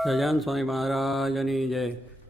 સજાન સ્વામી મહારાજની જય.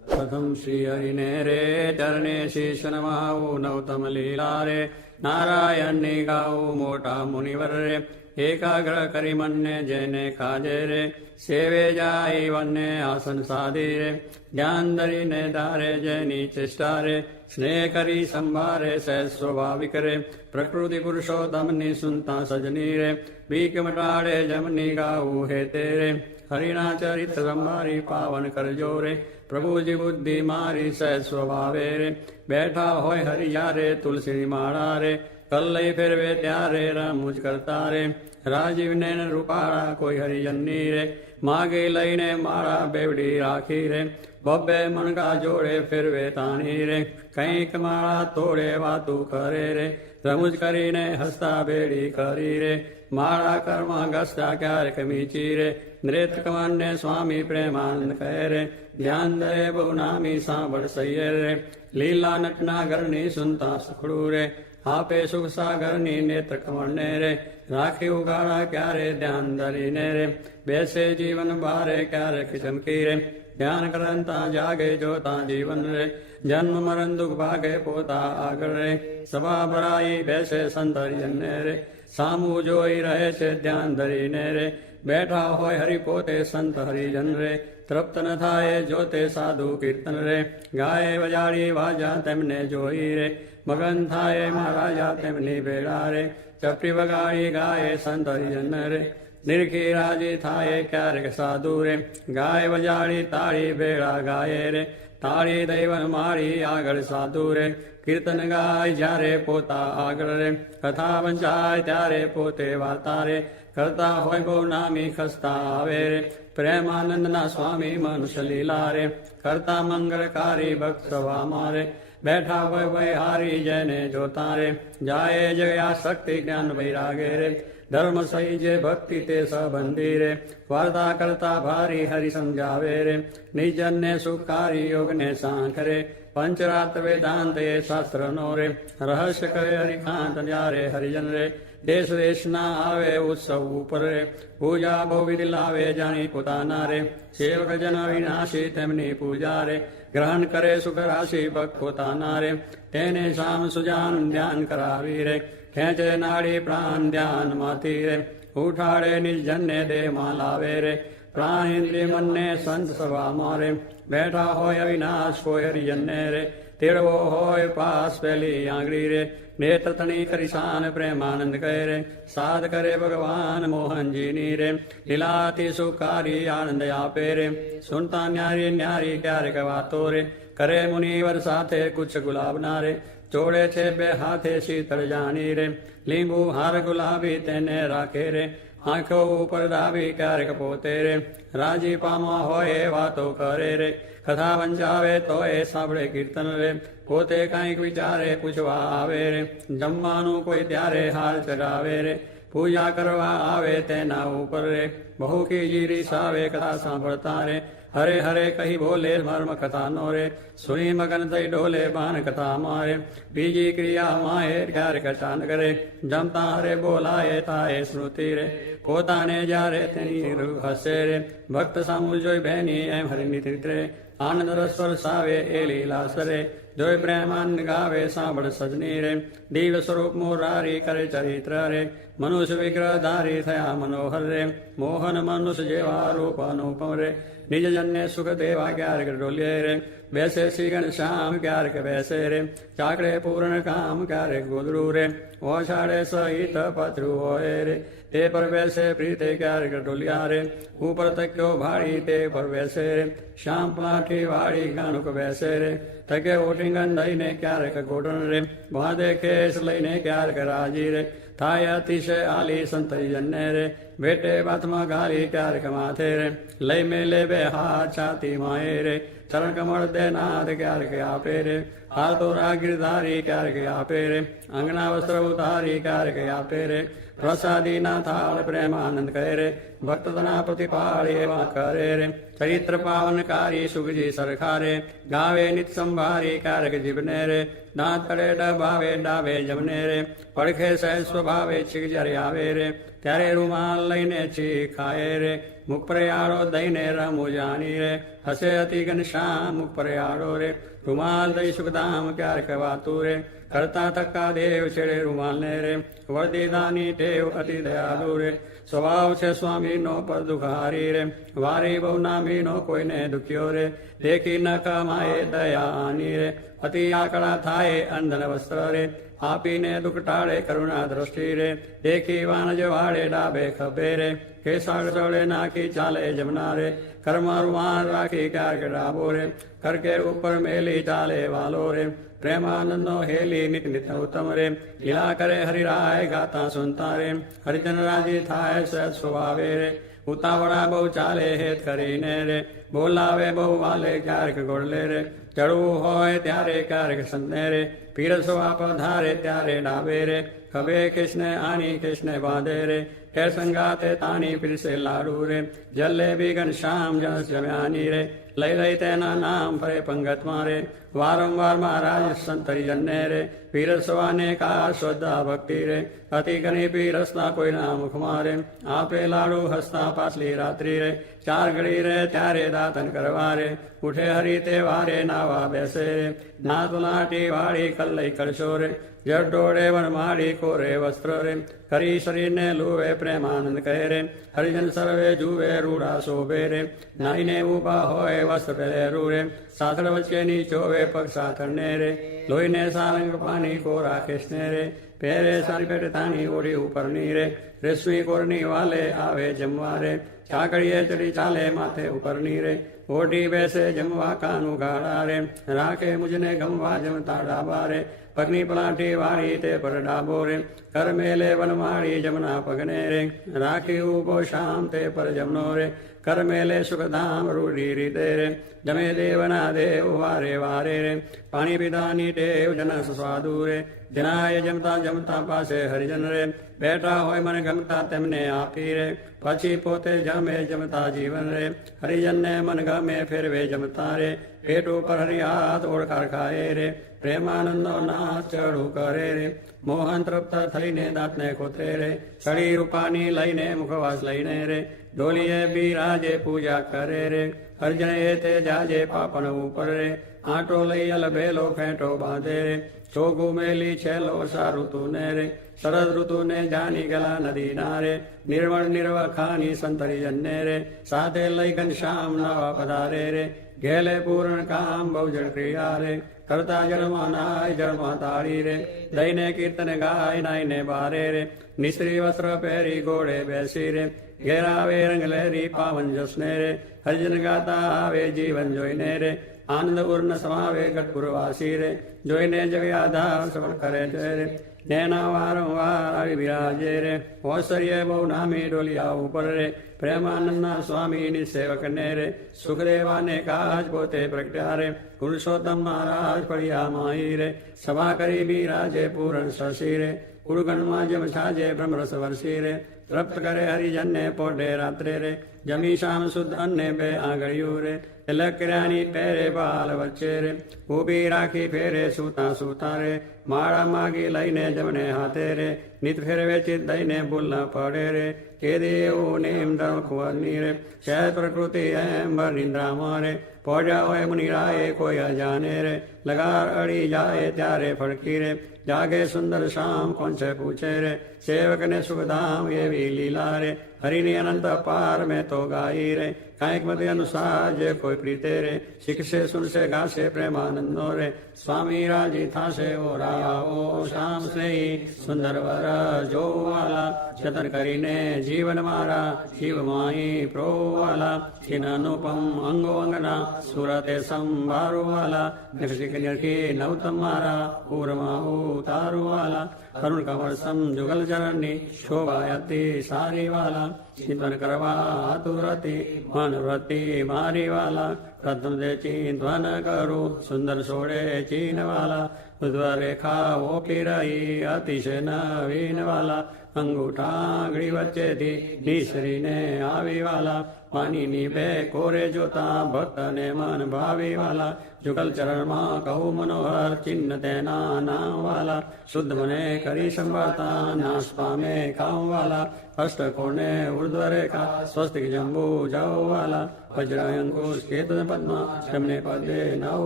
પ્રથમ શ્રી હરિને રે ચરણે શીશ નમાવું નવતમ લીલા રે નારાયણની ગાવું મોટા મુનિવર રે એકાગ્ર કરી મનને જેને કાજે રે સેવે જાય વનને આસન સાધી રે ધ્યાન ધરીને ધારે જેની ચેષ્ટા રે સ્નેહ કરી સંભારે સહેજ સ્વાભાવિક રે પ્રકૃતિ પુરુષોત્તમની સુનતા સજની રે બીક મટાડે જમની ગાવું હે તે રે હરિના ચરિત્ર સંભારી પાવન કરજો રે પ્રભુજી બુદ્ધિ મારી સહેજ સ્વભાવે રે બેઠા હોય હરિયારે તુલસી માળા રે કલ્લઈ ફેરવે ત્યારે રામુજ કરતા રે રાજીવને રૂપાળા કોઈ હરિજનની રે માગે લઈને માળા બેવડી રાખી રે બબ્બે મણકા જોડે ફેરવે તાણી રે કંઈક માળા તોડે વાતું કરે રે રમૂજ કરીને હસતા બેડી કરી રે માળા કર્મા ઘસતા ક્યારેક મીચી રે નૃત કમાનને સ્વામી પ્રેમાનંદ કહે રે ધ્યાન દરે બહુ નામી સાંભળ સૈયર રે લીલા નટના ઘરની સુનતા સુખડું રે આપે સુખ સાગરની નેત્ર કમળને રે રાખી ઉગાડા ક્યારે ધ્યાન ધરીને રે બેસે જીવન બારે ક્યારેક ચમકી રે ધ્યાન કરતા જાગે જોતા જીવન રે જન્મ મરણ દુઃખ ભાગે પોતા આગળ રે સભા ભરાઈ બેસે સંત હરિજનને રે સામું જોઈ રહે છે ધ્યાન ધરીને રે બેઠા હોય હરિ પોતે સંત હરિજન રે તૃપ્ત ન થાય જોતે સાધુ કીર્તન રે ગાય વજાડી વાજા તેમને જોઈ રે મગન થાય મહારાજા તેમની ભેળા રે ચપટી વગાડી ગાય સંત હરિજન રે નિરખી રાજી થાય ક્યારેક સાધુ રે ગાય વજાડી તાળી ભેળા ગાય રે તાળી દૈવન મારી આગળ સાધુ રે કીર્તન ગાય જ્યારે પોતા આગળ રે કથા વંચાય ત્યારે પોતે વાર્તા રે કરતા હોય બહુ નામી ખસતા આવે રે પ્રેમાનંદના સ્વામી મનુષ્ય લીલા રે કરતા મંગળકારી ભક્ત સભા મારે બેઠા હોય વૈહારી જેને જોતા રે જાય જયા શક્તિ જ્ઞાન વૈરાગે રે ધર્મ સહી જે ભક્તિ તે સંબંધી રે વાર્તા કરતા ભારી હરિ સમજાવે રે નિજનને સુખારી યોગને સાંખ રે પંચરાત વેદાંત એ શાસ્ત્ર નો રે રહસ્ય કહે હરિકાંત જ્યારે હરિજન રે દેશ દેશના આવે ઉત્સવ ઉપર રે પૂજા બહુ વિધિ લાવે જાણી પોતાના રે સેવક જન વિનાશી તેમની પૂજા રે ગ્રહણ કરે સુખ રાશિ ભક્ત પોતાના રે તેને શામ સુજાન ધ્યાન કરાવી રે ખેંચે નાડી પ્રાણ ધ્યાન માંથી રે ઉઠાડે નિર્જનને દેહમાં લાવે રે પ્રાણ ઇન્દ્રિય મનને સંત સભા મારે બેઠા હોય અવિનાશ કોઈ હરિજનને રે તેડવો હોય પાસ પેલી આંગળી રે નેત્ર તણી કરી શાન પ્રેમાનંદ કહે રે સાધ કરે ભગવાન મોહનજીની રે લીલાથી સુખારી આનંદ આપે રે સુનતા ન્યારી ન્યારી ક્યારેક વાતો રે કરે મુનિવર સાથે કુછ ગુલાબના રે જોડે છે બે હાથે શીતળ જાણી રે લીંબુ હાર ગુલાબી તેને રાખે રે આંખો ઉપર ડાબી ક્યારેક પોતે રે રાજી પામા હોય એ વાતો કરે રે કથા વંચાવે તો એ સાંભળે કીર્તન રે પોતે કાંઈક વિચારે પૂછવા આવે રે જમવાનું કોઈ ત્યારે હાલ ચડાવે રે પૂજા કરવા આવે તેના ઉપર રે બહુ કીજી રીસાવે કથા સાંભળતા રે હરે હરે કહી બોલે મર્મ કથા નો રે સુની મગન થઈ ડોલે બાન કથા મારે બીજી ક્રિયા માએ ક્યારેક અચાનક કરે જમતા હરે બોલાય થાય સ્મૃતિ રે પોતાને જ્યારે તેની રૂહ હસે રે ભક્ત સામુ જોઈ બહેની એમ હરિની રે આનંદ રસ વરસાવે એ લીલા સરે જોઈ પ્રેમાન ગાવે સાંભળ સજની રે દિવ સ્વરૂપ મોરારી કરે ચરિત્ર રે મનુષ્ય વિગ્રહ ધારી થયા મનોહર રે મોહન મનુષ્ય જેવા રૂપ અનુપમ રે નિજ જનને સુખ દેવા ક્યારેક ડોલે રે બેસે શ્રી શ્યામ ક્યારેક બેસે રે ચાકડે પૂર્ણ કામ ક્યારેક ગોદડું રે ઓછાડે સહિત પથરું હોય રે તે પર બેસે પ્રીતે ક્યારેક ડોલિયા રે ઉપર તક્યો ભાડી તે પર બેસે રે શ્યામ પાઠી વાળી ગાણુક બેસે રે તકે ઓટિંગન લઈને ક્યારેક ગોઠણ રે બાંધે કેસ લઈને ક્યારેક રાજી રે થાય અતિશય આલી સંતજનને રે બેટે બાથમાં ગાલી ક્યારેક માથે રે લઈ મેલે બે હાથ છાતી માએ રે ચરણ કમળ દે નાથ ક્યારેક આપે રે હાલ તો રાગીરધારી ક્યારેક આપે રે અંગના વસ્ત્ર ઉતારી ક્યારેક આપે રે પ્રસાદીના થાળ પ્રેમાનંદ કહે રે ભક્તના પ્રતિપાળ એવા કરે રે ચરિત્ર પાવનકારી સુખજી સરખારે ગાવે નિત સંભારી કારક જીવને રે દાંત કડે ડબાવે ડાવે જમને રે પડખે સહજ સ્વભાવે છીક જ્યારે આવે રે ત્યારે રૂમાલ લઈને છી ખાય રે મુખ પ્રયાળો દઈને રમુ જાણી રે હસે અતિ ઘનશ્યામ મુખ પ્રયાળો રે રૂમાલ દઈ સુખધામ ક્યારેક વાતું રે કરતા તક્કા દેવ છેડે રૂમાલને રે વર્દિદાની ટેવ અતિ દયાલુ રે સ્વભાવ છે સ્વામીનો પર દુખારી રે વારી બહુ નામીનો કોઈને દુખ્યો રે દેખી ન કમાએ દયાની રે અતિ આકડા થાય અંધન વસ્ત્ર રે આપીને દુઃખ ટાળે કરુણા દ્રષ્ટિ રે દેખી વાનજ વાળે ડાબે ખભે રે કેસાળ ચડે નાખી ચાલે જમના રે કર્મા રૂમાન રાખી ક્યારેક ડાબો રે કરકે ઉપર મેલી ચાલે વાલો રે પ્રેમાનંદનો હેલી નિત નિત ઉત્તમ રે લીલા કરે હરિરાય ગાતા સુનતા રે હરિજન રાજી થાય સહજ સ્વભાવે રે ઉતાવળા બહુ ચાલે હેત કરીને રે બોલાવે બહુ વાલે ક્યારેક ગોળલે રે ચડવું હોય ત્યારે ક્યારેક સંતે રે પીરસવા પધારે ત્યારે ડાબે રે ખભે કૃષ્ણ આની કૃષ્ણ બાંધે રે ઠેર સંગાતે તાણી પીરસે લાડુ રે જલેબી ઘનશ્યામ જનસ જમ્યાની રે લઈ લઈ તેના નામ ફરે પંગતમાં રે વારંવાર મહારાજ સંતરી જન્ને રે પીરસવાને કા શ્રદ્ધા ભક્તિ રે અતિ ઘણી પીરસના કોઈના મુખમાં રે આપે લાડુ હસતા પાછલી રાત્રિ રે ચાર ઘડી રે ત્યારે દાતન કરવા રે ઉઠે હરી તે વારે નાવા બેસે રે નાત લાટી વાળી કલ્લઈ કરશો રે જડોળે વનમાળી કોરે વસ્ત્ર રે કરી શરીરને લુવે પ્રેમાનંદ કહે રે હરિજન સર્વે જુએ રૂડા શોભે રે નાઈને ઊભા હોય વસ્ત્ર પહેરેરું રે સાથળ વચ્ચેની ચોવે પગ સાથળને રે લોહીને સારંગ પાણી કોરા કૃષ્ણે રે પહેરે સારી પેટે તાની ઓઢી ઉપરની રે રેશમી કોરની વાલે આવે જમવા રે ચાકડીએ ચડી ચાલે માથે ઉપરની રે ઓઢી બેસે જમવા કાનું ગાળા રે રાખે મુજને ગમવા જમતા ડાબા રે પગની પલાઠી વાળી તે પર ડાબો રે કર મેલે વનમાળી જમના પગને રે રાખી ઉભો શામ તે પર જમનો રે કર મેલે સુખધામ રૂઢી રીતે રે જમે દેવના દેવ વારે વારે રે પાણી પીધાની ટેવ જનસ સ્વાદુ રે જનાય જમતા જમતા પાસે હરિજન રે બેઠા હોય મને ગમતા તેમને આપી રે પછી પોતે જમે જમતા જીવન રે હરિજનને મન ગમે ફેરવે જમતા રે પેટ ઉપર હરિ હાથ ઓળખાર ખાય રે પ્રેમાનંદનો નાથ ચડું કરે રે મોહન તૃપ્ત થઈને દાંતને ખોતરે રે છડી રૂપાની લઈને મુખવાસ લઈને રે ડોલીએ બિરાજે પૂજા કરે રે હરજણે તે જાજે પાપણ ઉપર રે આંટો લઈ અલભેલો ફેંટો બાંધે રે ચોગું મેલી છેલો વર્ષા ઋતુને રે શરદ ઋતુને જાની ગલા નદી ના રે નિર્મળ નિર્વખાની સંતરી જન્ને રે સાથે લઈ ઘનશ્યામ નવા પધારે રે ઘેલે પૂર્ણ કામ બહુ જળ ક્રિયા રે કરતા જળમાં નાય જળમાં તાળી રે દઈને કીર્તન ગાય નાઈને બારે રે નિશ્રી વસ્ત્ર પહેરી ઘોડે બેસી રે ઘેરાવે રંગ લહેરી પાવન જસને રે હરિજન ગાતા આવે જીવન જોઈને રે આનંદ ઉર્ન સમાવે ગઢપુરવાસી રે જોઈને જગ્યાધાર સફળ કરે છે રે જેના વારંવાર આવી બિરાજે રે ઔશ્ચર્ય બહુ નામી ડોલિયા ઉપર રે પ્રેમાનંદના સ્વામીની સેવકને રે સુખદેવાને કાજ પોતે પ્રગટ્યા રે પુરુષોત્તમ મહારાજ પડ્યા માહી રે સભા કરી બિરાજે પૂરણ શશી રે ઉર્ગણમાં જમ છાજે બ્રહ્મરસ વર્ષી રે તૃપ્ત કરે હરિજનને પોઢે રાત્રે રે જમી શામ શુદ્ધ અન્ને બે આંગળિયું રે તિલક કર્યાની પહેરે બાલ વચ્ચે રે ઊભી રાખી ફેરે સૂતા સૂતા રે માળા માગી લઈને જમને હાથે રે નિત ફેરવે ચિત દઈને ભૂલ ન પડે રે કે દેવું નેમ ધર્મ ખુવરની રે શહેર પ્રકૃતિ એમ ભર નિંદ્રામાં રે પહોંચ્યા હોય મુનિરાએ કોઈ અજાને રે લગાર અડી જાય ત્યારે ફડકી રે જાગે સુંદર શામ કોણ છે પૂછે રે સેવકને સુખધામ એવી લીલા રે હરિની અનંત પાર મેં તો ગાઈ રે કાંઈક મતે અનુસાર જે કોઈ પ્રીતે રે શીખશે સુનશે ગાશે પ્રેમાનંદનો રે સ્વામી રાજી થાશે ઓ રાઓ શ્યામ સ્નેહી સુંદર વર જોવાલા જતન કરીને જીવન મારા શિવ માહી પ્રોવાલા ચિન અનુપમ અંગો અંગના સુરતે સંભારવાલા નિર્ષિક નિર્ખી નવતમ મારા પૂરમાં ઉતારવાલા કરુણ કમળ સમ જુગલ ચરણની શોભાયતી સારી વાલા ચિંતન કરવા આતુરતી મન વ્રતિ મારી વાલા પ્રથમ દે ચિંતન કરું સુંદર સોડે ચીન વાલા ઉદ્વ રેખા ઓપી રહી અતિશય નવીન વાલા અંગૂઠા આંગળી વચ્ચેથી નિસરીને આવી વાલા પાણીની બે કોરે જોતા ભક્તને મન ભાવી વાલા જુગલ ચરણમાં કહું મનોહર ચિહ્ન તેના નામ વાલા શુદ્ધ મને કરી સંભાળતા નાશ પામે કામ વાલા અષ્ટકોણે ઉર્ધ્વ રેખા સ્વસ્તિક જંબુ જવ વાલા વજ્ર અંકુશ કેતન પદ્મા તેમને પદે નવ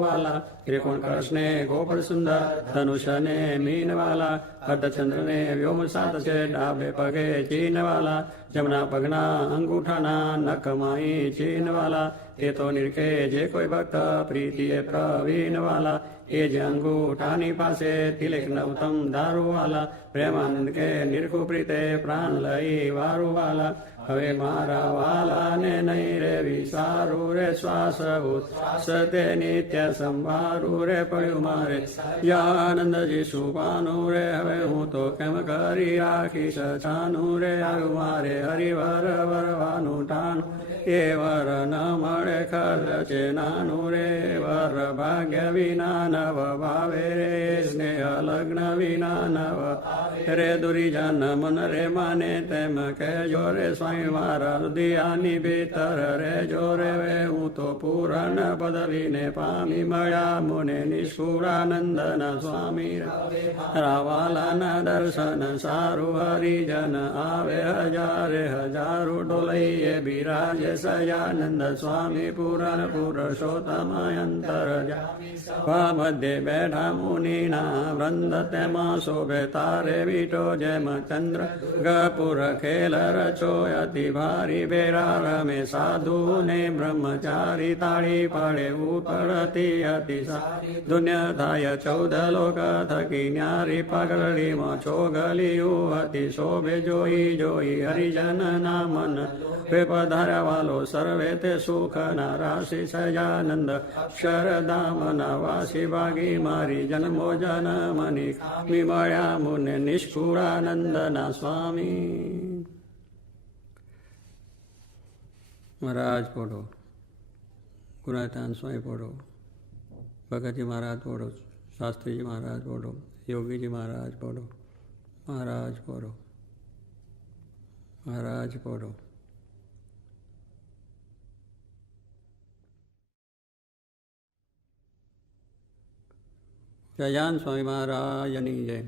વાલા ત્રિકોણ કૃષ્ણે ગોપળ સુંદર ધનુષને મીન વાલા અર્ધચંદ્રને વ્યોમ સાત છે ડાબે પગે ચીન વાલા જમણા પગના અંગૂઠાના નખમાઈ ચીન વાલા એ તો નિરખે જે કોઈ ભક્ત પ્રીતિએ પ્રવીણ વાલા એ જ અંગૂઠાની પાસે તિલક નવતમ દારૂ વાલા પ્રેમાનંદ કે નિરખુ પ્રીતે પ્રાણ લઈ વારું વાલા હવે મારા વાલાને નહીં રે વિસારું રે શ્વાસ સતે નિત્ય સંભારું રે પડ્યું મારે યાનંદજી સુપાનું રે હવે હું તો કેમ કરી રાખીશ છાનું રે આવ્યું મારે હરિવર વરવાનું ટાણું એ વર ન મળે ખર્ચે નાનું રે વર ભાગ્ય વિના નવ ભાવે રે સ્નેહ લગ્ન વિના નવ રે દુરીજન મન રે માને તેમ કહેજો રે સ્વામી મારા હૃદયાની ભીતર રે જો રે હું તો પૂરણ પદવીને પામી મળ્યા મુને નિષ્કુળાનંદન સ્વામી રાવાલાના દર્શન સારું હરિજન આવે હજારે હજારો ડોલૈયે બિરાજે સજાનંદ સ્વામી પુરાણ પુરુષોત્તમ અંતર મધ્ય બેઠા મુનિના વૃંદ તેમાં શોભે તારે વીટો જેમ ચંદ્ર ગપુર ખેલ રચો અતિ ભારી બેરા રમે સાધુ ને બ્રહ્મચારી તાળી પડે ઉપડતી અતિ દુનિયા થાય 14 લોક થકી ન્યારી પગરડીમાં છોગલિયું હતી શોભે જોઈ જોઈ હરિજન ના મન પધાર્યા વાલો સર્વે તે સુખ ના રાશિ સજાનંદ શરદામ ના વાસી ભાગી મારી જન્મો જનમની મળ્યા મુને નિષ્કુળાનંદ ના સ્વામી મહારાજ પોઢો ગુણાતાન સ્વામી પોઢો ભગતજી મહારાજ પોઢો શાસ્ત્રીજી મહારાજ પોઢો યોગીજી મહારાજ પોઢો મહારાજ પોઢો મહારાજ પોઢો જયાન સ્વામી મહારાજની જય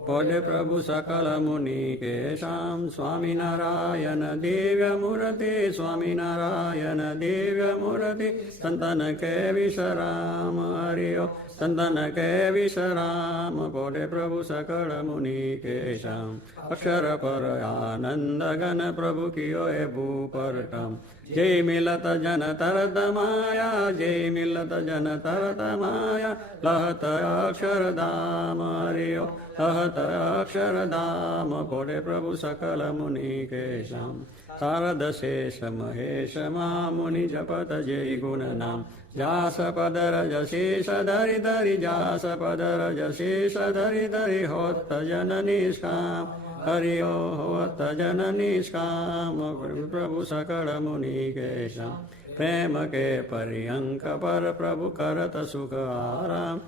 પોઢે પ્રભુ સકલ મુનિ કેશામ સ્વામિનારાયણ દિવ્ય મૂર્તિ સ્વામિનારાયણ દિવ્ય મૂર્તિ સંતન કે વિશ્રામ હરિયો સંતન કે વિશ્રામ પોઢે પ્રભુ સકળ મુનિ કેશામ અક્ષર પર આનંદ ગન પ્રભુ કિયો એ ભૂપરટમ જય મિલત જન તરત માયા જય મિલત જન તરત માયા લહત અક્ષરધામ હરિયો લહત અક્ષરધામ પોઢે પ્રભુ સકલ મુનિ કેશામ શારદ શેષ મહેશ મા મુનિ જપત જય ગુણ નામ જાસ પદર જશેષ ધરી ધરી જાસ પદર જશેષ ધરી ધરી હોત જન નિષ્કામ હરિયો હોત જન નિષ્કામ પ્રભુ સકળ મુનિ કેશામ પ્રેમ કે પર્યંક પર પ્રભુ કરત સુખ આરામ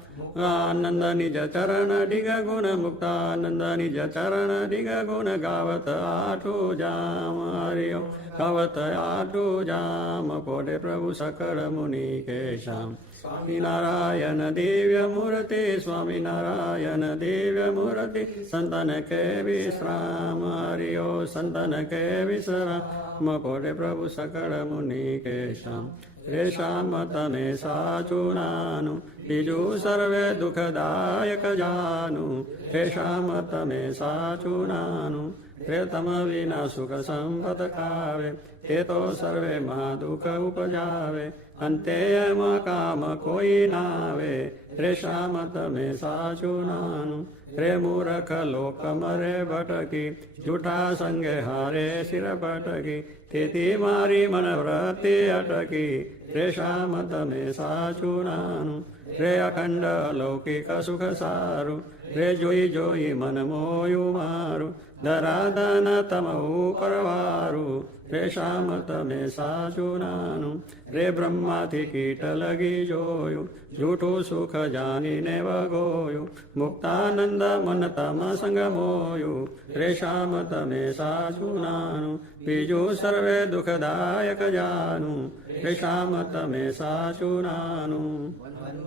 આનંદ નિજ ચરણ ડિગ ગુણ મુક્તાનંદ નિજ ચરણ ડિગ ગુણ ગાવત આઠું જામ હરિયો ગાવત આઠું જામ પોઢે પ્રભુ સકળ મુનિ કેશામ સ્વામિનારાયણ દિવ્ય મૂર્તિ સ્વામિનારાયણ દિવ્ય મૂર્તિ સંતન કે વિશ્રામ હરિયો સંતન કે વિશ્રામ પોઢે પ્રભુ સકળ મુનિ કેશામ રે શ્યામ તમે સાચું નાનું બીજું સર્વે દુઃખદાયક જાનું હે શ્યામ તમે સાચું નાનું રે તમ વિના સુખ સંપત ખાવે તે તો સર્વે માં દુઃખ ઉપજાવે અંતે એમાં કામ કોઈ નાવે રે શ્યામ તમે સાચું નાનું રે મૂર્ખ લોક મરે ભટકી જૂઠા સંગે હારે શિર ભટકી તેથી મારી મન વૃત્તિ અટકી રે શ્યામ તમે સાચું નાનું રે અખંડ લૌકિક સુખ સારું રે જોઈ જોઈ મન મોયું મારું ધરાધન તમ ઉપરવારું રે શ્યામ તમે સાચું નાનું રે બ્રહ્માથી કીટ લગી જોયું જૂઠું સુખ જાણીને વગોયું મુક્તાનંદ મન તમ સંગ મોયું રે શ્યામ તમે સાચું નાનું બીજું સર્વે દુઃખદાયક જાનું રે શ્યામ તમે સાચું નાનું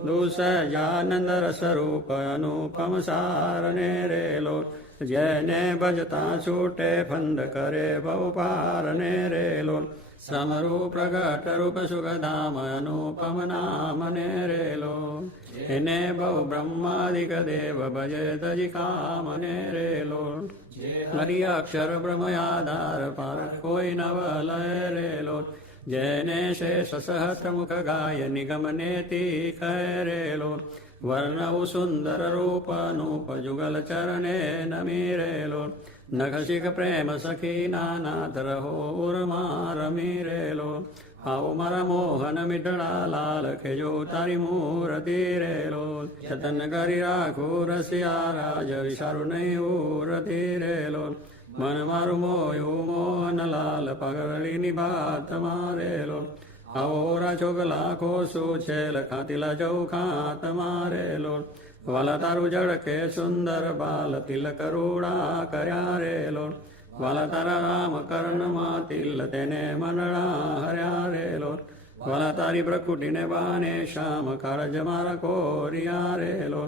દુસજાનંદ રસરૂપ અનુપમ સારને રેલો જેને ભજતા છૂટે ફંદ કરે બહુ પારને રેલો સમરૂ પ્રગટ રૂપ સુખધામ અનુપમ નામ ને રેલો એને બહુ બ્રહ્માદિક દેવ ભજે તજી કામ ને રેલો હરિ અક્ષર બ્રહ્મ આધાર પર કોઈ નવ લય રેલો જેને શેષ સહસ્રમુખ ગાય નિગમ નેતિ કરેલો વર્ણવું સુંદર રૂપ અનુપ જુગલ ચરણે નમીરેલો નખશિખ પ્રેમ સખી નાનાથ રહો ઉર્મા રમીરેલો આવો મારા મોહન મીઠડા લાલ ખેજો તારી મૂર્તિ રેલો જતન કરી રાખું રસિયા રાજ વિચારું નહીં ઉરતિ રેલો મન મારું મોયું મોહન લાલ પગરડીની ભાત મારેલો આવોરા ચોગલા કોસું છેલ ખાતીલા ચૌખાત મારેલો વાલા તારું જળકે સુંદર બાલ તિલક રૂડા કર્યા રેલો વાલા તારા રામ કર્ણમાં તિલ તેને મનડા હર્યા રેલો વાલા તારી પ્રકૃતિને બાને શ્યામ કાળજ મારા કોરિયા રેલો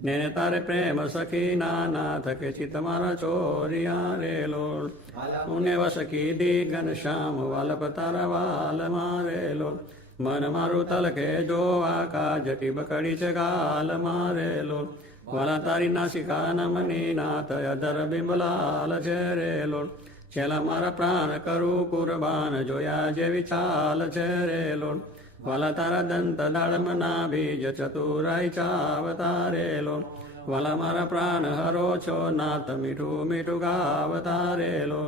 નેને તારે પ્રેમ સખી નાનાથ કે ચિત મારા ચોરિયા રેલો ઉને વસકી દીગન શ્યામ વાલપ તારા વાલ મારેલો મન મારું તલકે જોવા કાજટી બકડી છે ગાલ મારેલો વાલા તારી નાસિકા નમની નાથ અધર બિંબલાલ છે રેલો છેલ્લા મારા પ્રાણ કરું કુરબાન જોયા જેવી ચાલ છે રેલો વાલા તારા દંત દાડમના બીજ ચતુરાઈ ચાવતારેલો વાલા મારા પ્રાણ હરો છો નાથ મીઠું મીઠું ગાવતારેલો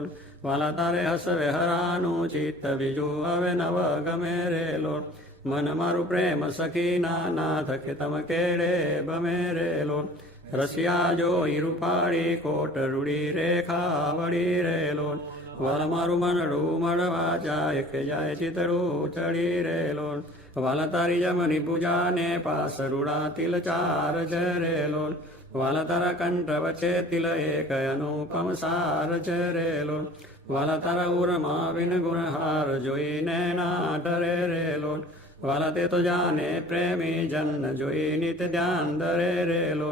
વાલા તારે હસવે હરાનું ચિત્ત બીજું હવે નવ ગમે રેલો મન મારું પ્રેમ સખી નાથ કે તમ કેડે બમે રેલો રસિયા જોઈ રૂપાળી કોટ રૂડી રેખા વળી રેલો વાલ મારું મનડું મળવા જાય કે જાય ચિતડું ચડી રેલો વાલા તારી જમની પૂજાને પાસ રૂડા તિલ ચાર જરેલો વાલા તારા કંઠ વચ્ચે તિલ એક અનુપમ સાર જરેલો વાલા તારા ઉરમાં વિન ગુણહાર જોઈને ના ડરે રેલો વાલા તે તો જાને પ્રેમી જન જોઈ નિત ધ્યાન ધરે રેલો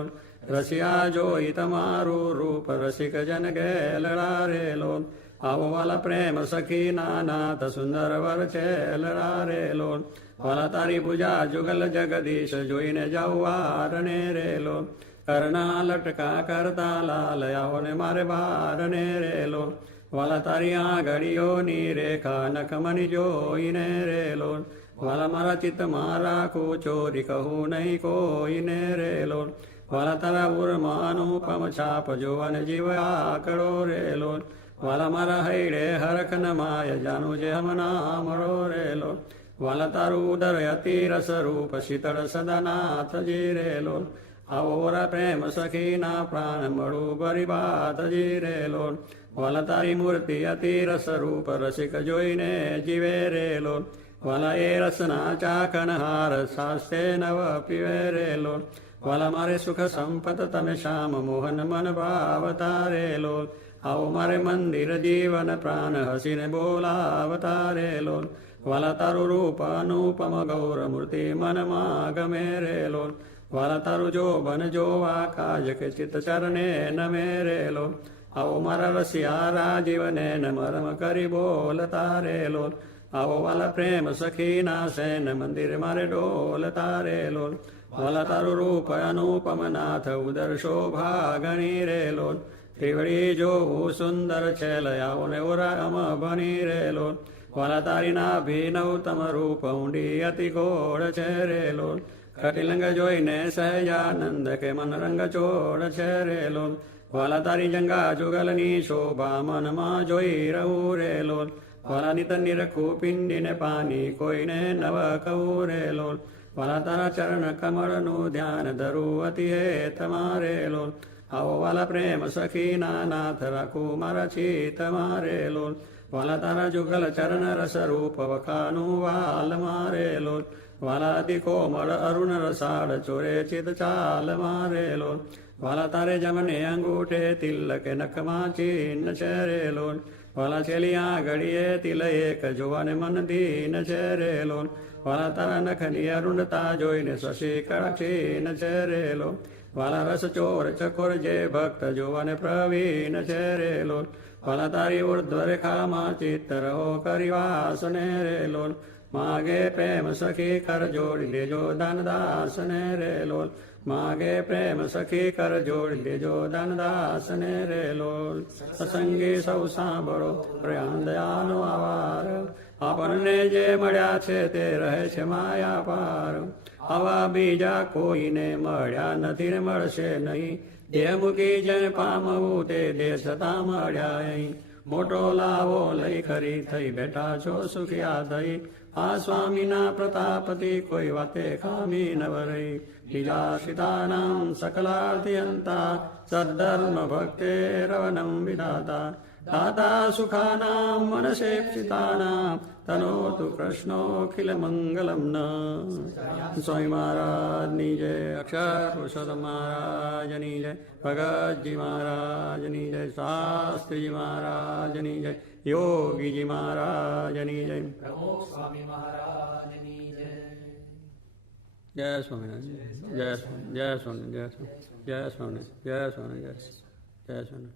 રસિયા જોઈ તમારું રૂપ રસિક જન ગેલડા રેલો આવો વાલા પ્રેમ સખી નાનાથ સુંદર વર છે લડારેલો વાલા તારી પૂજા જુગલ જગદીશ જોઈને જવારને રેલો કર્ણા લટકા કરતા લાલ આવો ને મારે બારને રેલો વાલા તારી આંગળીઓની રેખા નખમણી જોઈને રેલો વાલા મારા ચિત્તમાં રાખું ચોરી કહું નહીં કોઈને રેલો વાલા તારા ઉર્માનુપમ છાપ જોવાને જીવ આકડો રેલો વાલા મારા હૈડે હરખન માય જાનું જે હમના મળો રેલો વાલા તારું ઉદર અતિ રસ રૂપ શીતળ સદાનાથ જી રેલો આવોરા પ્રેમ સખીના પ્રાણ મળું બરી બાત જી રેલો વાલા તારી મૂર્તિ અતિ રસ રૂપ રસિક જોઈને જીવે રેલો વાલા એ રસના ચાકણ હાર સાસ્તે નવ પીવે રેલો વાલા મારે સુખ સંપત તમે શ્યામ મોહન મન ભાવતા રેલો આવો મારે મંદિર જીવન પ્રાણ હસીને બોલાવતારેલો વાલા તારું રૂપ અનુપમ ગૌર મૂર્તિ મનમાં ગમે રેલો વાલા તારું જોબન જોવા કાજ કે ચિત્ત ચરણે નમે રેલો આવો મારા રસિયા રાજીવને મરમ કરી બોલતા રેલો આવો વાલા પ્રેમ સખીના સેન મંદિર મારે ડોલતા રેલો વાલા તારું રૂપ અનુપમ નાથ ઉદર શોભા ગણી રેલો ત્રિવડી જોવું સુંદર છે લયાવો ને ઓરામ ભણી રેલો વાલા તારી નાભિનવતમ રૂપ ઊંડી અતિ ગોળ છે રેલો કટિલંગ જોઈને સહજાનંદ કે મન રંગ ચોળ છે રેલો વાલા તારી જંગા જુગલની શોભા મનમાં જોઈ રહું રેલો વાલા નિત નિરખું પિંડીને પાણી કોઈને નવ કહું રેલો વાલા તારા ચરણ કમળનું ધ્યાન ધરું અતિ હે તમારેલો આવો વાલા પ્રેમ સખી નાથ રાખું મારા ચિત્ત મારેલો વાલા તારા જુગલ ચરણ રસ રૂપ વખાનું વાલ મારેલો વાલા અતિ કોમળ અરુણ રસાળ ચોરે ચિત ચાલ મારેલો વાલા તારે જમને અંગૂઠે તિલક નખમાં ચિહ્ન ચરેલો વાલા છેલિયા ઘડીએ તિલ એક જોવાને મન દીન ચરેલો વાલા તારા નખની અરુણતા જોઈને શશી કળક્ષીન ચરેલો વાલા રસ ચોર ચકોર જે ભક્ત જોવાને પ્રવીણ ચરેલો વાલા તારી ઉર્ધ્વ રેખામાં ચિત્ત રહો કરીવાસ ને રેલો માગે પ્રેમ સખી કર જોડી લેજો દાનદાસ ને રેલો માગે પ્રેમ સખી કર જોડી લેજો દાનદાસ ને રેલો સત્સંગી સૌ સાંભળો પ્રયાન દયાનો આવાર આપણને જે મળ્યા છે તે રહે છે માયા પાર આવા બીજા કોઈને મળ્યા નથી ને મળશે નહીં દેહ મૂકી જેને પામવું તે દેહ છતાં મળ્યા અહીં મોટો લાવો લઈ ખરી થઈ બેઠા છો સુખિયા થઈ આ સ્વામીના પ્રતાપથી કોઈ વાતે ખામી ન વરઈ બીજા સીતાનામ સકલાર્થયંતા સદ્ધર્મ ભક્તે રવનમ વિધાતા દાતા સુખાનામ મનસેક્ષિતાનામ તનોતુ કૃષ્ણોખિલ મંગલમ ન સ્વામી મહારાજની જય અક્ષર પુરુષોત્તમ મહારાજની જય ભગતજી મહારાજની જય શાસ્ત્રીજી મહારાજની જય યોગીજી મહારાજની જય સ્વામી મહારાજની જય. જય સ્વામિનારાયણ જય સ્વામી જય સ્વામી જય સ્વામી જય સ્વામી જય સ્વામી જય સ્વામી.